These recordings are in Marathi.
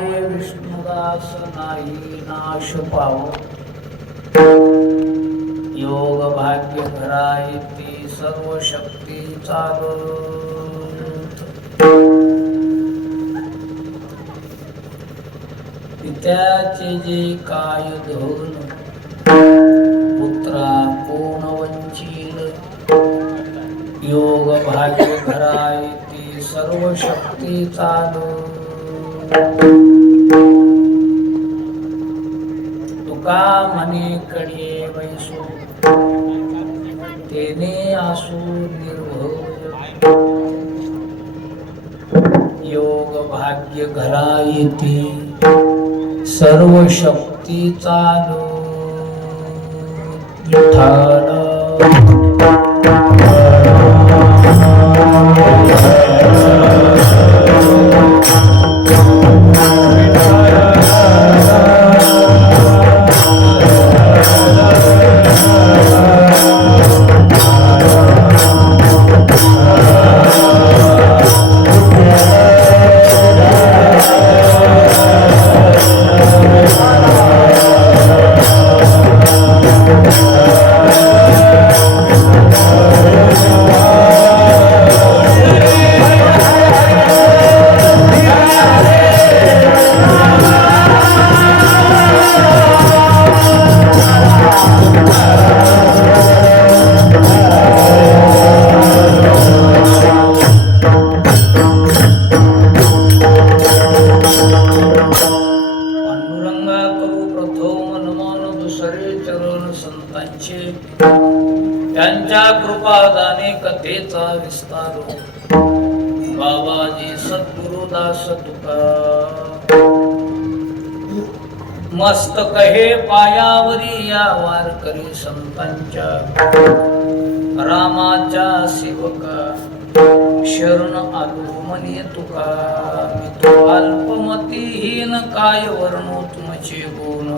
माये विष्णुदास नाही नाश पाव योग भाग्य घराई ती सर्व शक्ती चालत पित्याचे जे काय धन पुत्रा कोण वंचील योग भाग्य घराई ती सर्व शक्ती चालत तुका म्हणे कडे वैसो तेने आसू निर्भय योग भाग्य घरायती सर्व शक्ती चालू विठ्ठल त्यांच्या कृपादाने कथेचा विस्तार बाबाजी सद्गुरुदास तुका मस्तक हे पायावरी या वारकरी संतांच्या रामाच्या सेवका शरण आलो मनी तुका मी तो अल्पमतीहीन काय वर्णो तुमचे गुण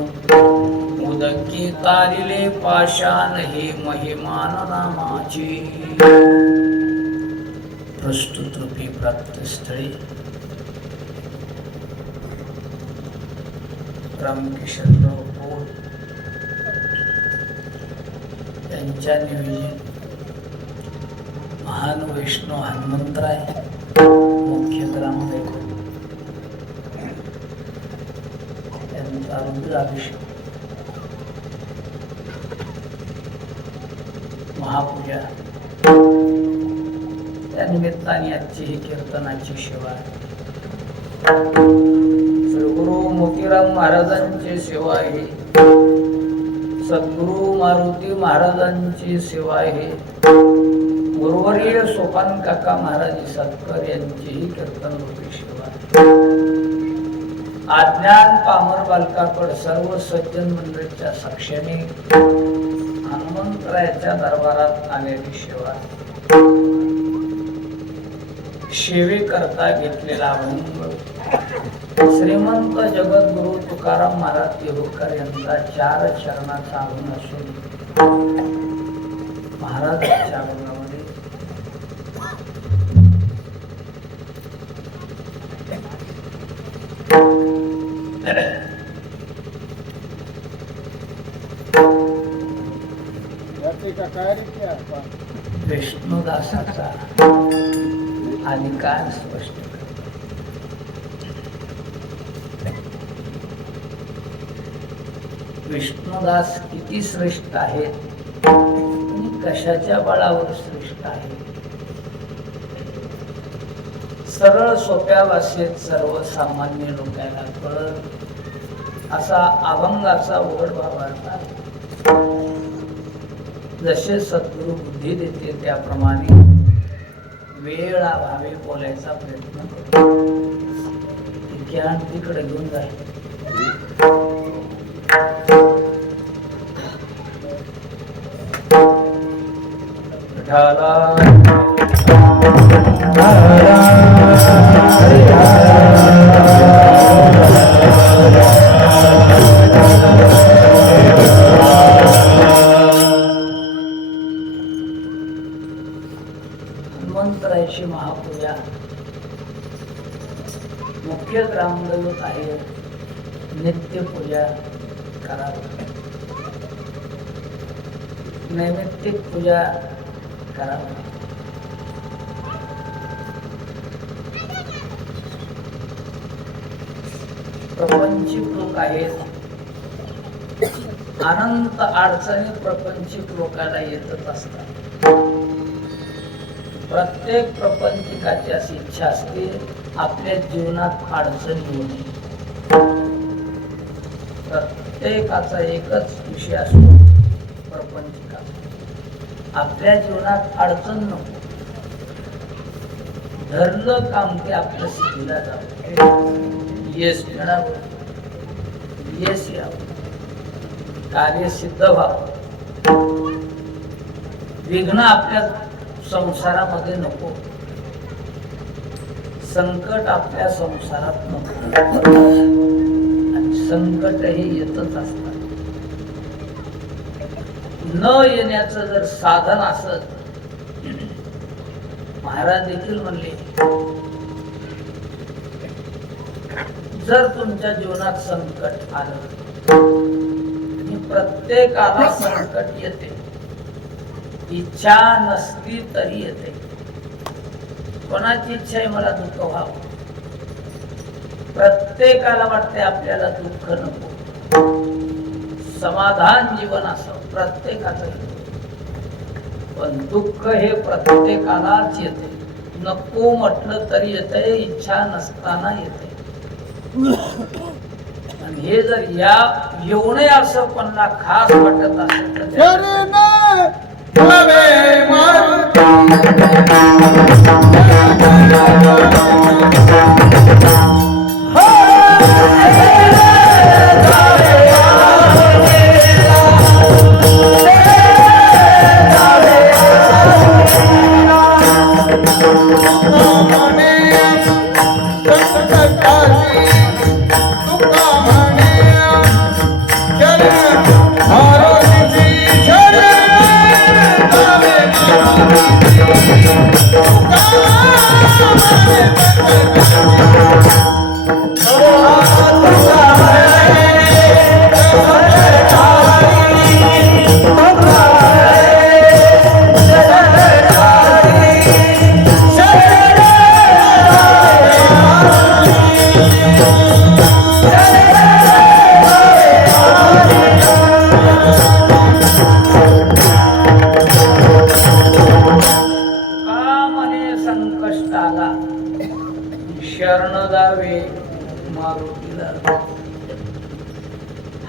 उदकी तारिले पाषाण हे महिमान नामाची प्रस्तुत रूपी प्राप्तस्थळी रामकिशनराव पोळ त्यांच्या नियोजन महान वैष्णव हनुमंतराय मुख्य ग्रामदैवत त्यांचा रुद्राभिषेक महापूजा त्या निमित्ताने आजची ही कीर्तनाची सेवा श्रीगुरु मोतीराम महाराजांची सेवा आहे सद्गुरु मारुती महाराजांची सेवा आहे गुरुवर्य सोपान काका महाराज सत्कर यांची ही कीर्तन रूपी सेवा अज्ञान पामर बालकाकड सर्व सज्जन मंडळीच्या साक्षीने हनुमंतरायाच्या दरबारात आलेली सेवा सेवेकरता घेतलेला अभंग श्रीमंत जगद्गुरु तुकाराम महाराज देहूकर यांचा 4 चरणाचा अभंग असून महाराजांच्या अभंगामध्ये विष्णुदासाचा अधिकार स्पष्ट विष्णुदास किती श्रेष्ठ आहेत आणि कशाच्या बळावर श्रेष्ठ आहेत सरळ सोप्या भाषेत सर्वसामान्य लोकांना कळत असा अभंगाचा ओढ भावार्थ जसे सद्गुरु बुद्धी देते त्याप्रमाणे वेळ अभावी बोलायचा प्रयत्न करतो तिकडे घेऊन जाईल हनुमंतरायाची महापूजा मुख्य ग्रामदैवत आहे नित्य पूजा करावी, नैमित्तिक पूजा करावी. प्रपंचिक लोक आहेत, अनंत अडचणी प्रपंचिक लोकांना येतच असतात. प्रत्येक प्रपंचिकाची अशी इच्छा असते आपल्या जीवनात अडचण येऊ नये. प्रत्येकाचा एकच विषय असतो प्रपंचिका, आपल्या जीवनात अडचण नको. धरलं काम ते आपल्या सिद्धीला जावं, यश मिळावं, यश यावं, कार्य सिद्ध व्हावं. विघ्न आपल्या संसारामध्ये नको, संकट आपल्या संसारात नको. आणि संकट हे येतच असतात. न येण्याचं जर साधन असत, महाराज देखील म्हणले, जर तुमच्या जीवनात संकट आलं, आणि प्रत्येकाला संकट येते, इच्छा नसली तरी येते. कोणाची इच्छा आहे मला दुःख व्हावं? प्रत्येकाला वाटते आपल्याला दुःख नको, समाधान जीवन असं प्रत्येकाचं. पण दुःख हे प्रत्येकालाच येते, नको म्हटलं तरी येते, इच्छा नसताना येते. आणि हे जर या येऊ नये असं कोणाला खास वाटत असेल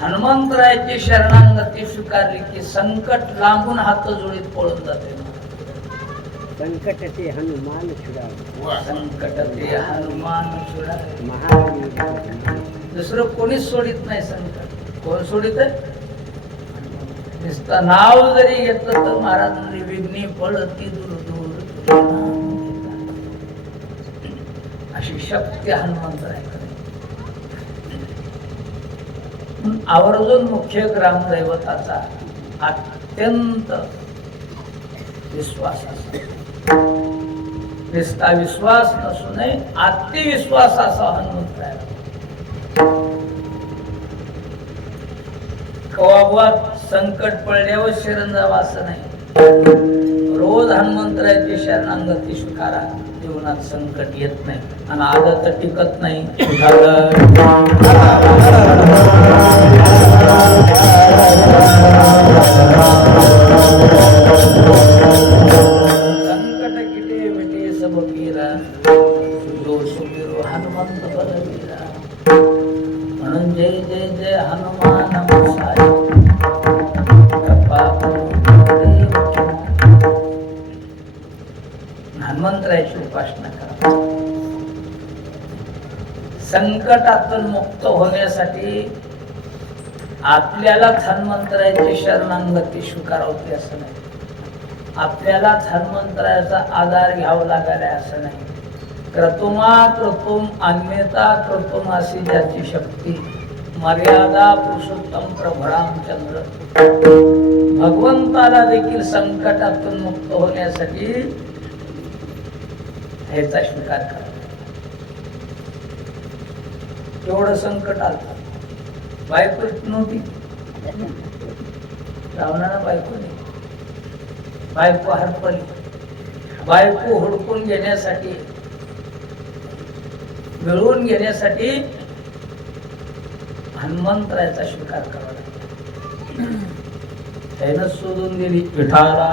हनुमंतरायाची शरणागती स्वीकारली की संकट लांबून हात जोडीत पळून जाते. संकट ते हनुमान छुडावे, संकट ते हनुमान छुडावे. महावीर दुसरं कोणीच सोडित नाही संकट. कोण सोडित आहे? नुसतं नाव जरी घेतलं तर महाराज विघ्नी पळती दूर दूर, अशी शक्ती हनुमंतरायाकडे. आवर्जून मुख्य ग्रामदैवताचा अत्यंत विश्वास असतो. नुसता विश्वास नसू नये, अतिविश्वास असा हनुमंतरायाला. कवाबात संकट पडल्यावर शरण जावं असं नाही. रोज हनुमंतरायाची शरणागती स्वीकारा, जीवनात संकट येत नाही आणि आदत टिकत नाही. संकट किटे मिटे सब पीरा, जो सुमिरो हनुमंत बलवीरा. म्हणून जय जय जय हनुमान मुसाई, हनुमंतरायाची उपासना करा. संकटातून मुक्त होण्यासाठी आपल्यालाच हनुमंतरायाची शरणागती स्वीकारावती असं नाही, आपल्यालाच हनुमंतरायाचा आधार घ्यावा लागला असं नाही. क्रतुमा क्रतुम अन्यता क्रतुम अशी ज्याची शक्ती, मर्यादा पुरुषोत्तम प्रभू रामचंद्र. भगवंताला देखील संकटातून मुक्त होण्यासाठी ह्याचा स्वीकार करा. एवढं संकट आलं बायको नव्हती, रावणाला बायको नाही. बायको हरपली. बायको हुडकून घेण्यासाठी, मिळवून घेण्यासाठी हनुमंतरायाचा स्वीकार करावा लागला. त्यानं सोडून दिली विठाला.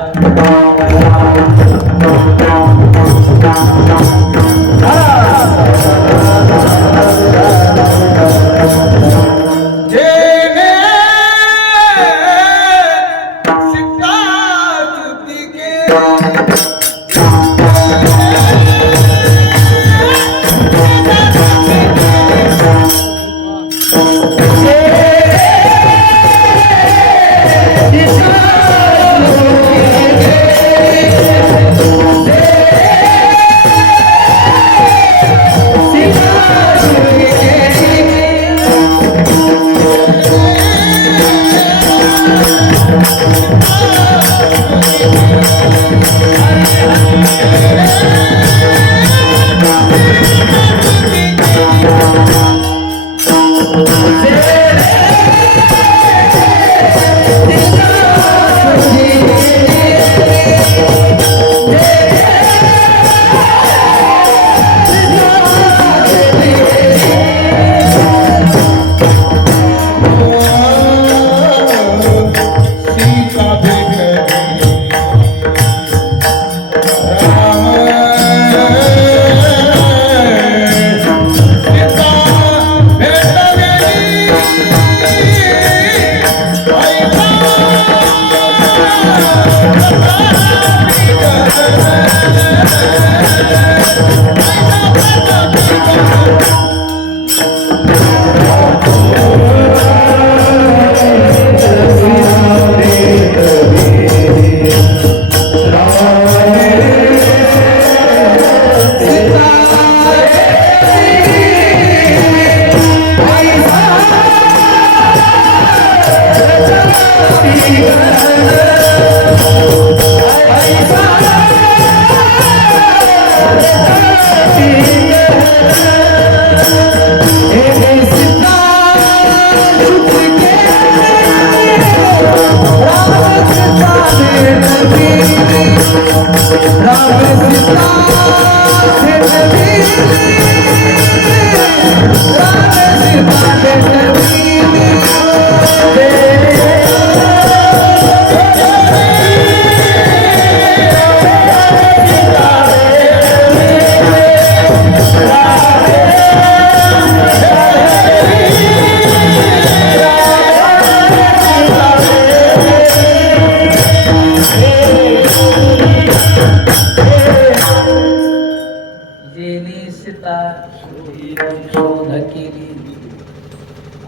शोध केली.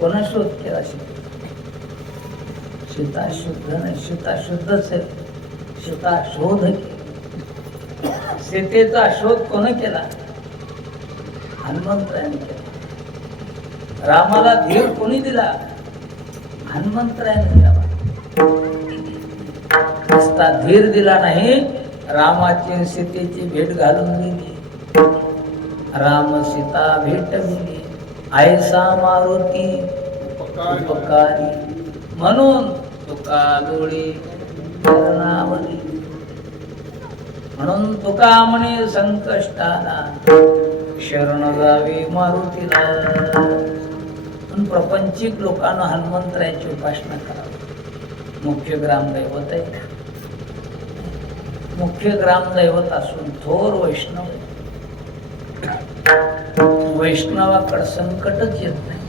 कोणा शोध केला? सीता शुद्ध नाही, सीता शुद्धच आहे. सीता शोध केली. सीतेचा शोध कोण केला? हनुमंतरायाने केला. रामाला धीर कोणी दिला? हनुमंतरायाने दिला. नुसता धीर दिला नाही, रामाची सीतेची भेट घालून दिली. राम सीता भेट दिली. ऐसा मारुती उपकारी, म्हणून तुका डोळी करणावली. म्हणून तुका म्हणे संकष्टाला शरण जावी मारुतीला. पण प्रपंचिक लोकांना हनुमंतरायाची उपासना करावी. मुख्य ग्रामदैवत आहे. मुख्य ग्रामदैवत असून थोर वैष्णव आहे. वैष्णवाकडे संकटच येत नाही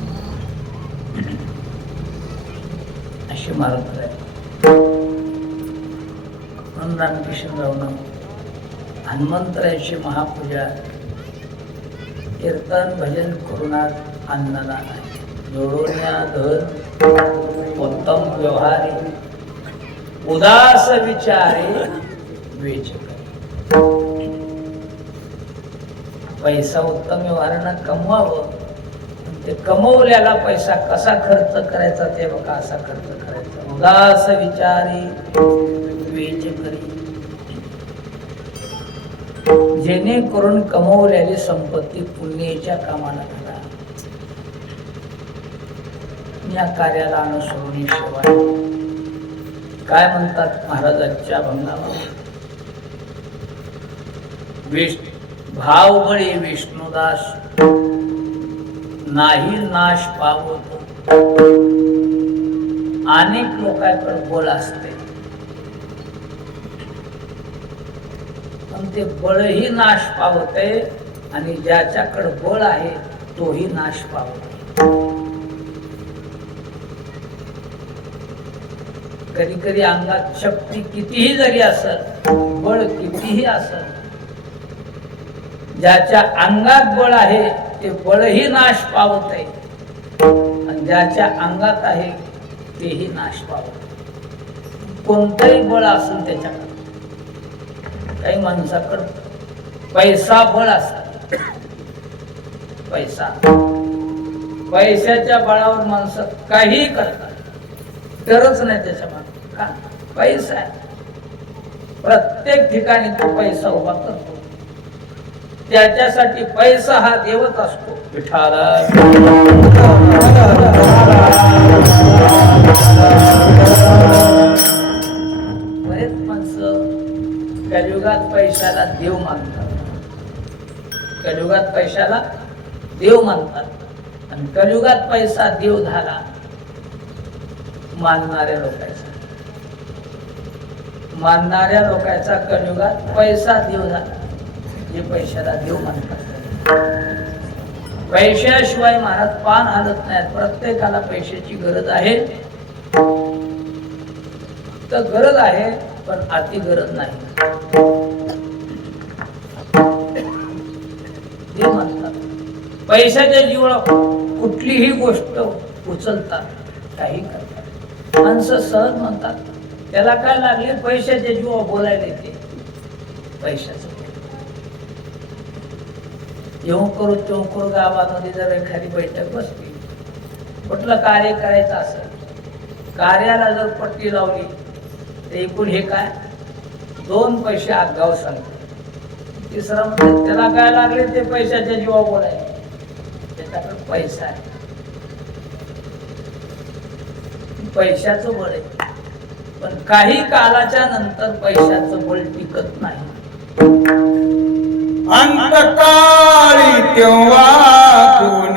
अशी मारुती आहे. म्हणून रामकृष्णरावनं हनुमंतरायाची महापूजा कीर्तन भजन करुणात अन्नदान आहे. जोडोन्या धन उत्तम व्यवहारी, उदास विचारे वेचक. पैसा उत्तम व्यवहारानं कमवावं, ते कमवल्याला पैसा कसा खर्च करायचा ते बघा. असा खर्च करायचा. उदास विचारी वेच करी. जेणेकरून कमवलेली संपत्ती पुण्याच्या कामाला घाला. या कार्याला अनुसरून सेवा काय म्हणतात महाराजांच्या भंगामध्ये, भावबळी विष्णुदास नाही नाश पावतो. अनेक लोकांकडे बळ असते पण ते बळही नाश पावते आणि ज्याच्याकडे बळ आहे तोही नाश पावतो. कधी कधी अंगात शक्ती कितीही जरी असत, बळ कितीही असत, ज्याच्या अंगात बळ आहे ते बळही नाश पावते आणि ज्याच्या अंगात आहे तेही नाश पावते. कोणतंही बळ असेल त्याच्याकडे. काही माणसाकडे पैसा बळ असत, पैशाच्या बळावर माणसं काही करतात, तरच नाही त्याच्या मागे. का? पैसा आहे. प्रत्येक ठिकाणी तो पैसा उभा करतो. त्याच्यासाठी पैसा हा देवच असतो. विठाला बरेच माणसं कलियुगात पैशाला देव मानतात. कलियुगात पैशाला देव मानतात आणि कलियुगात पैसा देव झाला मानणाऱ्या लोकांचा कलियुगात पैसा देव झाला. जे पैशाला देव मानतात, पैशाशिवाय महाराज पान हलत नाहीत. प्रत्येकाला पैशाची गरज आहे, तर गरज आहे पण अति गरज नाही. ते म्हणतात पैशाच्या जीवाला कुठलीही गोष्ट उचलतात, काही करतात. माणसं सहज म्हणतात त्याला काय लागले, पैशाच्या जीवा बोलायला येते. पैशाचं जेव्हा करू गावामध्ये जर एखादी बैठक बसली, कुठलं कार्य करायचं असेल, कार्याला जर पट्टी लावली तर एकूण हे काय 2 पैसे आगाव सांगते. तिसरा म्हणजे त्याला काय लागले ते पैशाच्या जीवा बोलायला. त्याच्याकडे पैसा आहे, पैशाचं बळ आहे. पण काही कालाच्या नंतर पैशाचं बळ टिकत नाही. अंतकाळी तेव्हा कोण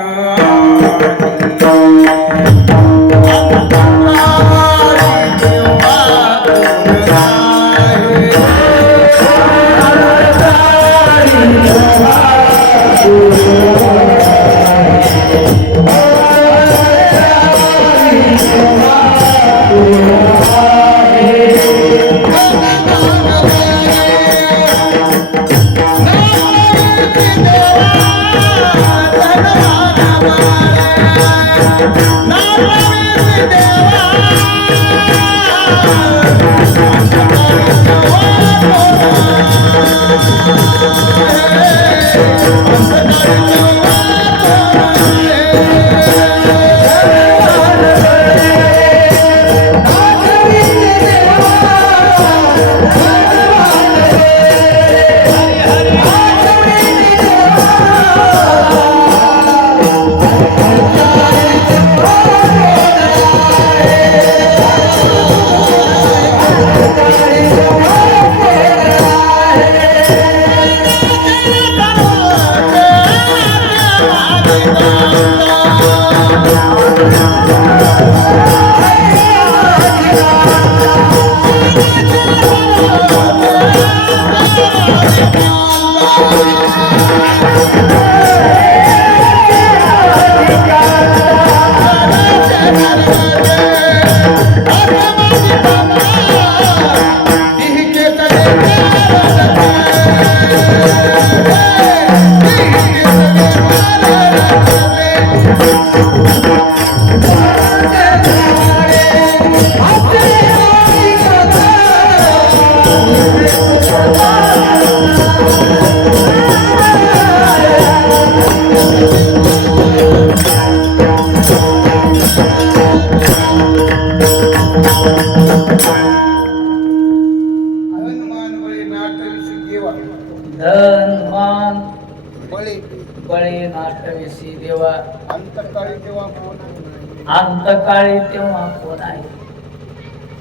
अंतकाळी तेव्हा कोण आहे?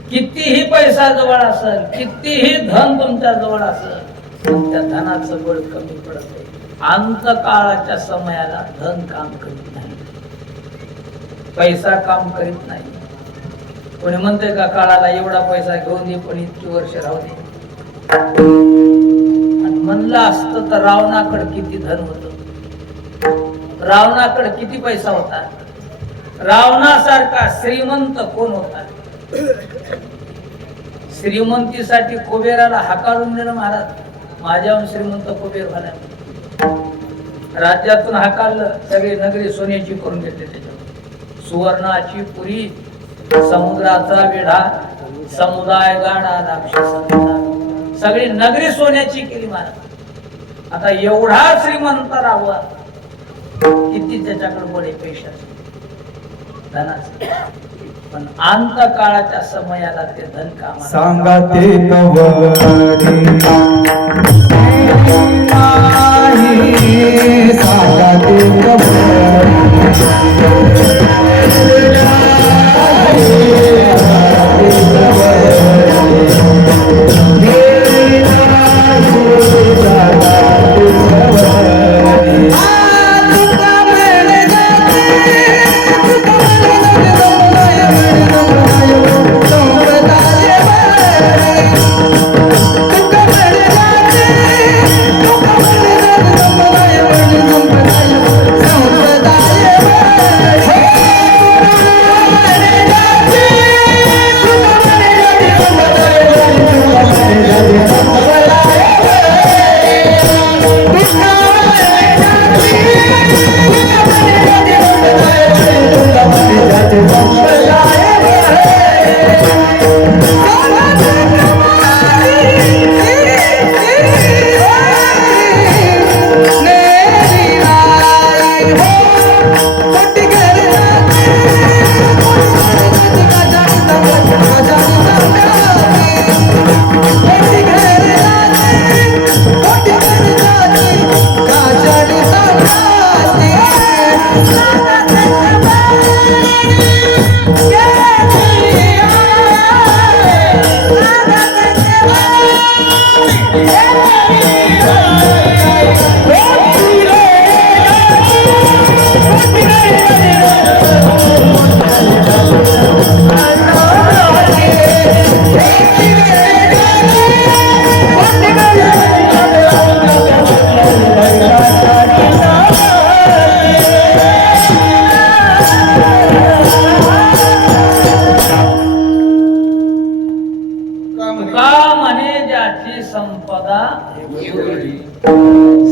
कितीही पैसा जवळ असेल, कितीही धन तुमच्या जवळ असेल, पण त्या धनाचं बळ कमी पडत. अंतकाळाच्या समयाला धन काम करीत नाही, पैसा काम करीत नाही. कोणी म्हणते का काळाला एवढा पैसा घेऊन दे पण इतकी वर्ष राहू दे. आणि म्हणलं असतं तर रावणाकडे किती धन होत, रावणाकडे किती पैसा होता, रावणासारखा श्रीमंत कोण होता? श्रीमंतीसाठी कुबेराला हाकाळून दिलं महाराज, माझ्याहून श्रीमंत कुबेर झाला. राज्यातून हाकाळलं, सगळी नगरी सोन्याची करून घेतली. त्याच्यावर सुवर्णाची पुरी, समुद्राचा वेढा, समुदाय गाडा, राक्षस, सगळी नगरी सोन्याची केली महाराज. आता एवढा श्रीमंत राहावा, किती त्याच्याकडे बडे पैशाचे धनाचे, पण अंत काळाच्या समयाला ते धन कामा सांगा ते कवडी नाही, सांगा ते कवडी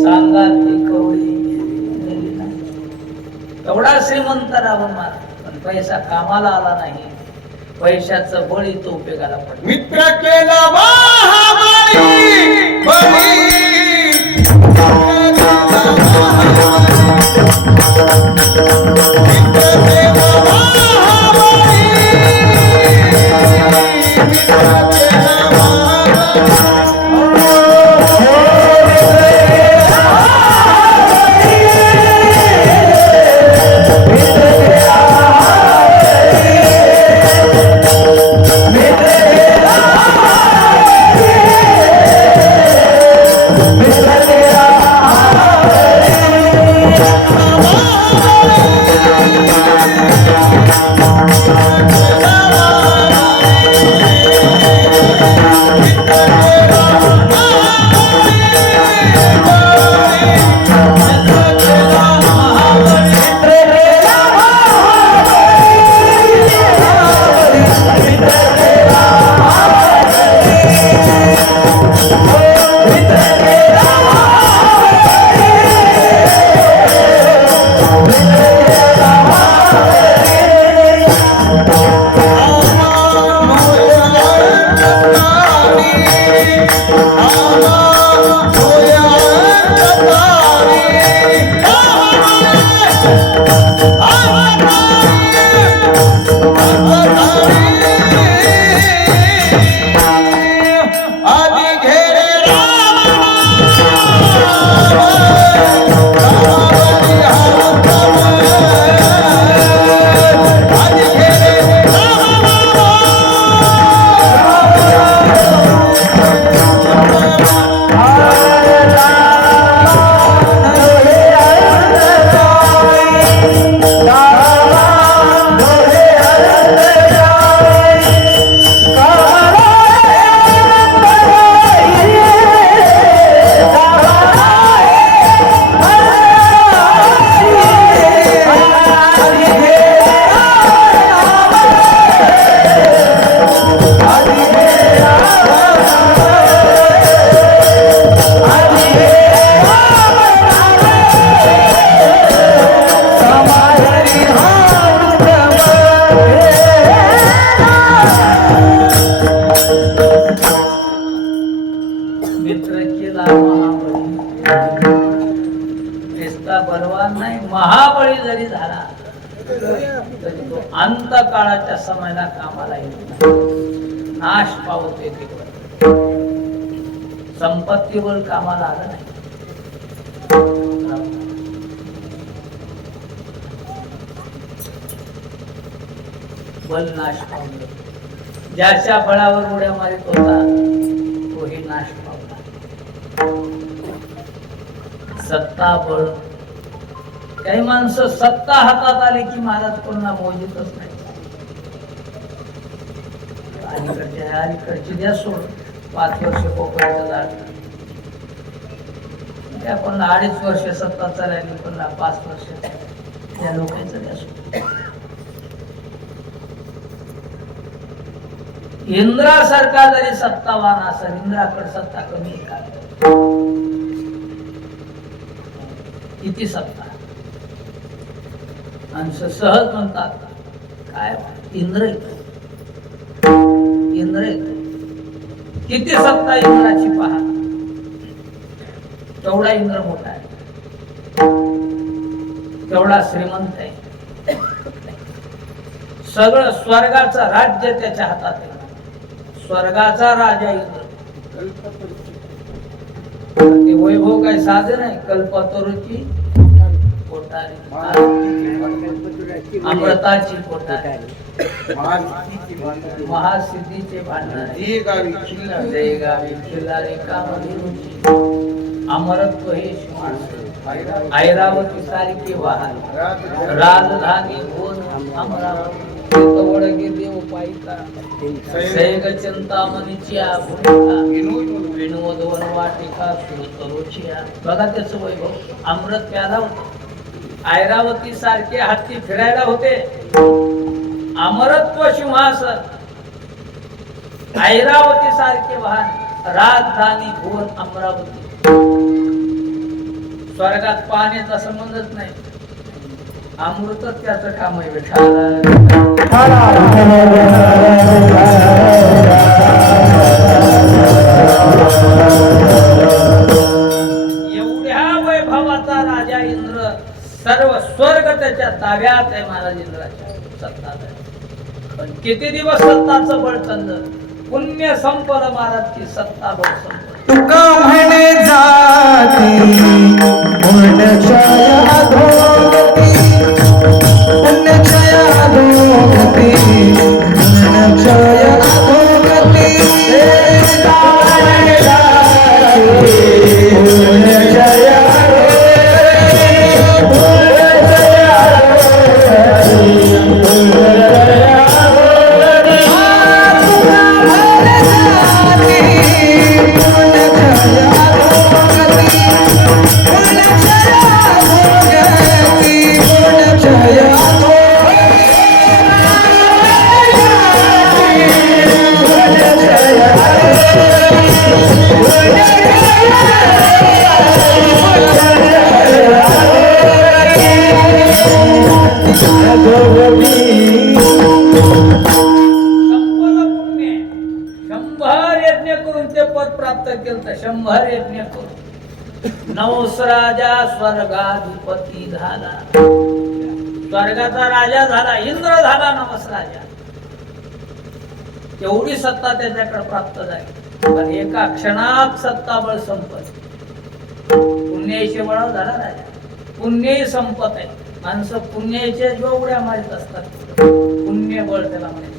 सांगा ती कवडी. एवढा श्रीमंत राहून पण पैसा कामाला आला नाही, पैशाचं बळी तो उपयोगाला पडला. मित्र केला महाबळी अंत काळाच्या समयाला कामाला येत नाश पावते ते संपत्तीवर कामाला आलं नाही. बल नाश पावलं. ज्याच्या बळावर उड्या मारित होता तोही नाश पावला. सत्ता बळ. काही माणसं सत्ता हातात आली की महाराज पुन्हा मोजितच नाही. अलीकडची द्या सोड 5 वर्ष कोकणाचं झाड त्या पुन्हा 2.5 वर्ष सत्ता चालली पुन्हा 5 वर्ष त्या लोकांचं द्या सोड. इंद्रासारखा जरी सत्तावान असेल इंद्राकडे सत्ता कमी आहे का? किती सत्ता. माणसं सहज म्हणतात काय इंद्र इंद्र किती सत्ता इंद्राची पहा. तेवढा इंद्र मोठा आहे, तेवढा श्रीमंत आहे. सगळं स्वर्गाचं राज्य त्याच्या हातात आहे. स्वर्गाचा राजा इंद्र. ते वैभव काय साधन आहे. कल्पतरूची कोठारी, अमृताची कोठारी, महासिद्धीचे भांडारी, जय गावी खिल्लारी कामधेनूची, अमरत्व हे श्वास, ऐरावती सारखी वाहन, राजधानी होऊन अमरावती देव पायिका, सैग चिंतामणीची भूमिका, विनोद वनवाटिका सुरतरोचिया. बघा त्याचं वैभव. अमृत प्याला होतं. ऐरावती सारखे हत्ती फिरायला होते. अमरत्व सिंहासन, ऐरावती सारखे वाहन, राजधानी भुवन अमरावती. स्वर्गात पाण्याचा संबंधच नाही. अमृतच त्याचं काम आहे. एवढ्या वैभवाचा राजा इंद्र, सर्व स्वर्ग त्याच्या ताब्यात आहे. महाराज इंद्राच्या सत्ता. पण किती दिवस सत्ताचं बळ चाललं. पुण्य संपद महाराजची सत्ता बळ संपद. तुका म्हणे जाती पुण्यक्षय अधोगती, पुण्यक्षय अधोगती, पुण्यक्षय अधोगती, पुण्यक्षय राजा स्वर्गाधिपती झाला. स्वर्गाचा राजा झाला. इंद्र झाला नवस राजा. एवढी सत्ता त्याच्याकडे प्राप्त झाली. पण एका क्षणात सत्ताबळ संपत. पुण्याचे बळ झाला राजा. पुण्यही संपत आहे. माणसं पुण्याचे जेवढ्या मारित असतात पुण्य बळ त्याला म्हणायचं.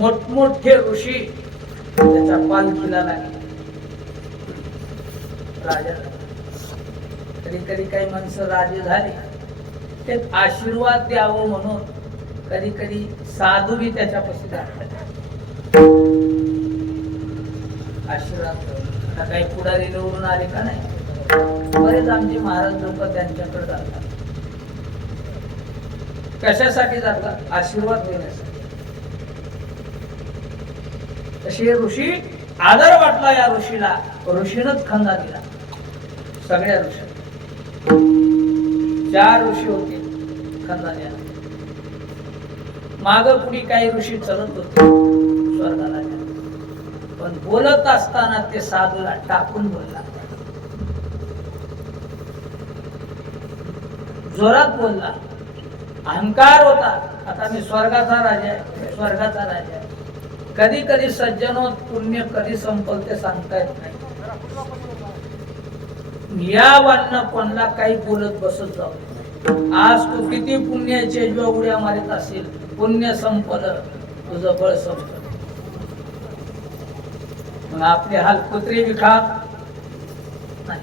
मोठमोठे ऋषी त्याच्या पालखीला लागले. राजा कधी कधी काही माणसं राजे झाले ते आशीर्वाद द्यावं म्हणून कधी कधी साधू बी त्याच्यापाशी जातात. आशीर्वाद आता काही पुढारी निवडून आले का नाही. बरेच आमचे महाराज लोक त्यांच्याकडे जातात. कशासाठी जातात? आशीर्वाद देण्यासाठी. तसे ऋषी आदर वाटला या ऋषीला. ऋषीनच खंदा दिला. सगळ्या ऋषी 4 ऋषी होते खंदा द्यायला. माग पुढे काही ऋषी चलत होते स्वर्गाला. पण बोलत असताना ते साधूला टाकून बोलला. जोरात बोलला, अहंकार होता. आता मी स्वर्गाचा राजा आहे, स्वर्गाचा राजा आहे. कधी कधी सज्जनोत पुण्य कधी संपल ते सांगता येत नाही. या वाटणं कोणाला काही बोलत बसत जाऊ. आज तू किती पुण्याचे जो उड्या मारित असेल, पुण्य संपलं, तुझं बळ संपलं. मग आपले हाल कुत्रे विखा नाही.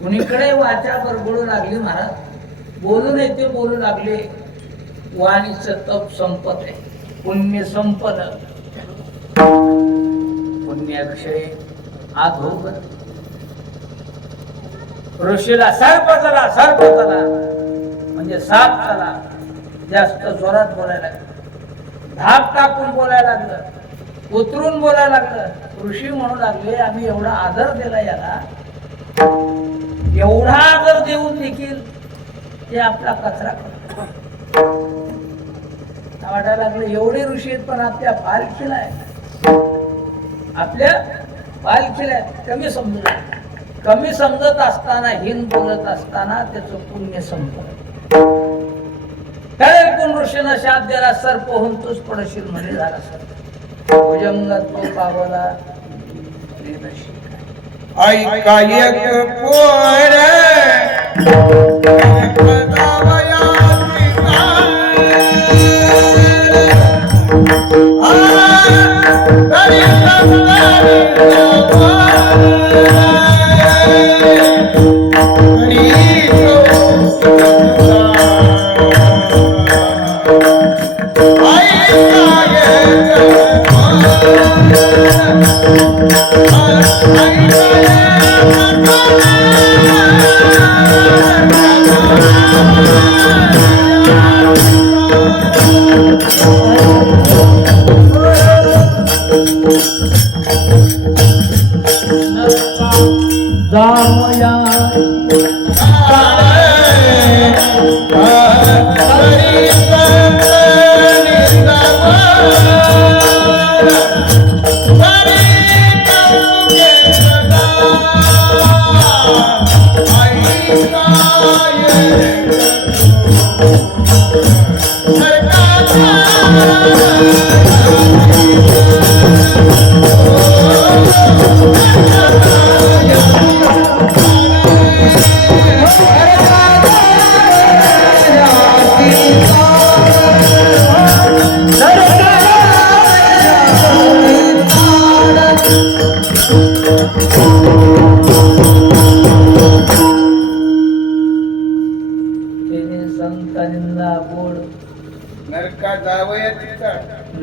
कुणीकडे वाचा बरबडू लागली महाराज, बोलू नये ते बोलू लागले. वाणीचं तप संपत आहे, पुण्य संपलं, पुण्यक्षय अधोगत. ऋषीला सर्प चला म्हणजे साप चला, जास्त जोरात बोलायला लागलं, धाक टाकून बोलायला लागलं, उतरून बोलायला लागलं. ऋषी म्हणू लागले, आम्ही एवढा आदर दिला याला, एवढा आदर देऊन देखील ते आपला कचरा करतो. वाटायला लागलं एवढे ऋषी आहेत पण आपल्या पालखीला आहे, आपल्या पालखीला कमी समजत असताना, हिंद बोलत असताना त्याचं पुण्य संपलं. काय कोण ऋषीनं शाप द्याला, सर्प होऊन तूच पडशील म्हणे झाला सर्प. भुजंगात तो पावला ऐका एक पोर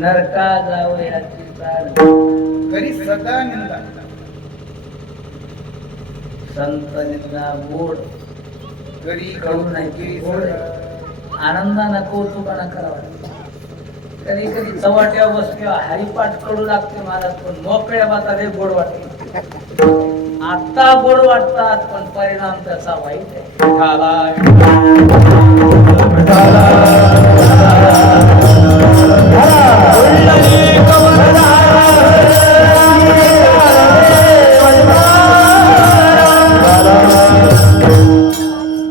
नरका जावयाची संसार करी सदा निंदा संत निंदा गोड करी करू नाही गोड आनंदानं कौतुकानं करावं. कधी कधी चव्हाट्या बसल्या हरिपाठ कडू लागते मला, पण मोकळ्या माता लय गोड वाटते. आता गोड वाटतात पण परिणाम त्याचा वाईट आहे.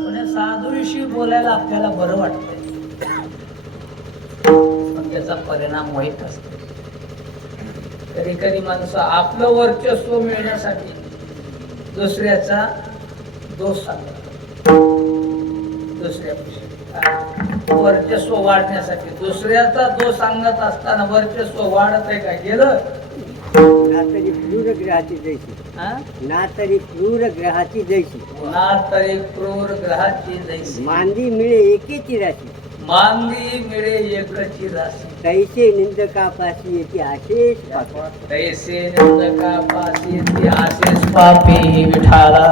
पण साधूविषयी बोलायला आपल्याला बरं वाटतंय, पण त्याचा परिणाम वाईट असतो. कधी कधी माणसं आपलं वर्चस्व मिळण्यासाठी दुसऱ्याचा दोष सांगतात. दुसऱ्यापेक्षा वर्चस्व वाढण्यासाठी दुसऱ्याचा दोष सांगत असताना वर्चस्व वाढत आहे का? गेलं ना तरी क्रूर ग्रहाची जैसी, हा? ना तरी क्रूर ग्रहाची जैसी, ना तरी क्रूर ग्रहाची जैसी, मांदी मिळे एकेची राशी, मांदी मिळे एकची राशी, तैसे निंदकापाशी येते आशेष पापा. तैसे निंदका पासी ती आशेष पापी विठाला.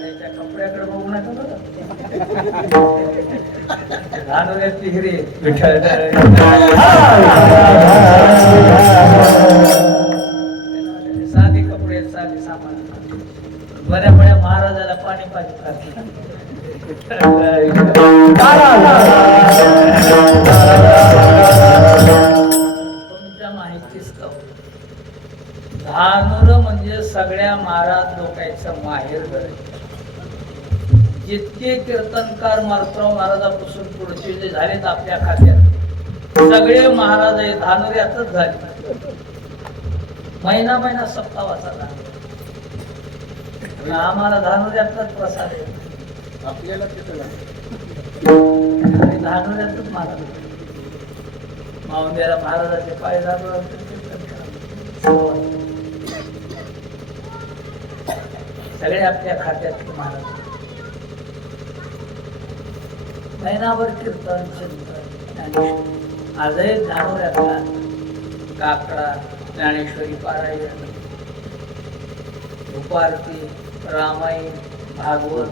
त्याच्या कपड्याकडे बघू नका बरं. धानुऱ्यातली हिरे विठ्ठल. साधे कपडे साधे सामान, बऱ्या बऱ्या महाराजाला पाणी पाहिजे. तुमच्या माहितीच धानुर म्हणजे सगळ्या महाराज लोकांचं माहेर घर. जितके कीर्तनकार मारुतराव महाराजापासून पुढचे जे झालेत आपल्या खात्यात सगळे महाराज हे धानुऱ्यातच झाले. महिना महिना सप्तावाचा झाला. आम्हाला धानुऱ्यातच प्रसाद आहे. आपल्याला तिथं आणि धानुऱ्यातच महाराज माऊंद्याला महाराजाचे पाय दाबून सगळे आपल्या खात्यात महाराज. महिनाभर कीर्तन चिंतन आजही धानुऱ्यातला काकडा ज्ञानेश्वरी पारायण, उपारती, रामायण, भागवत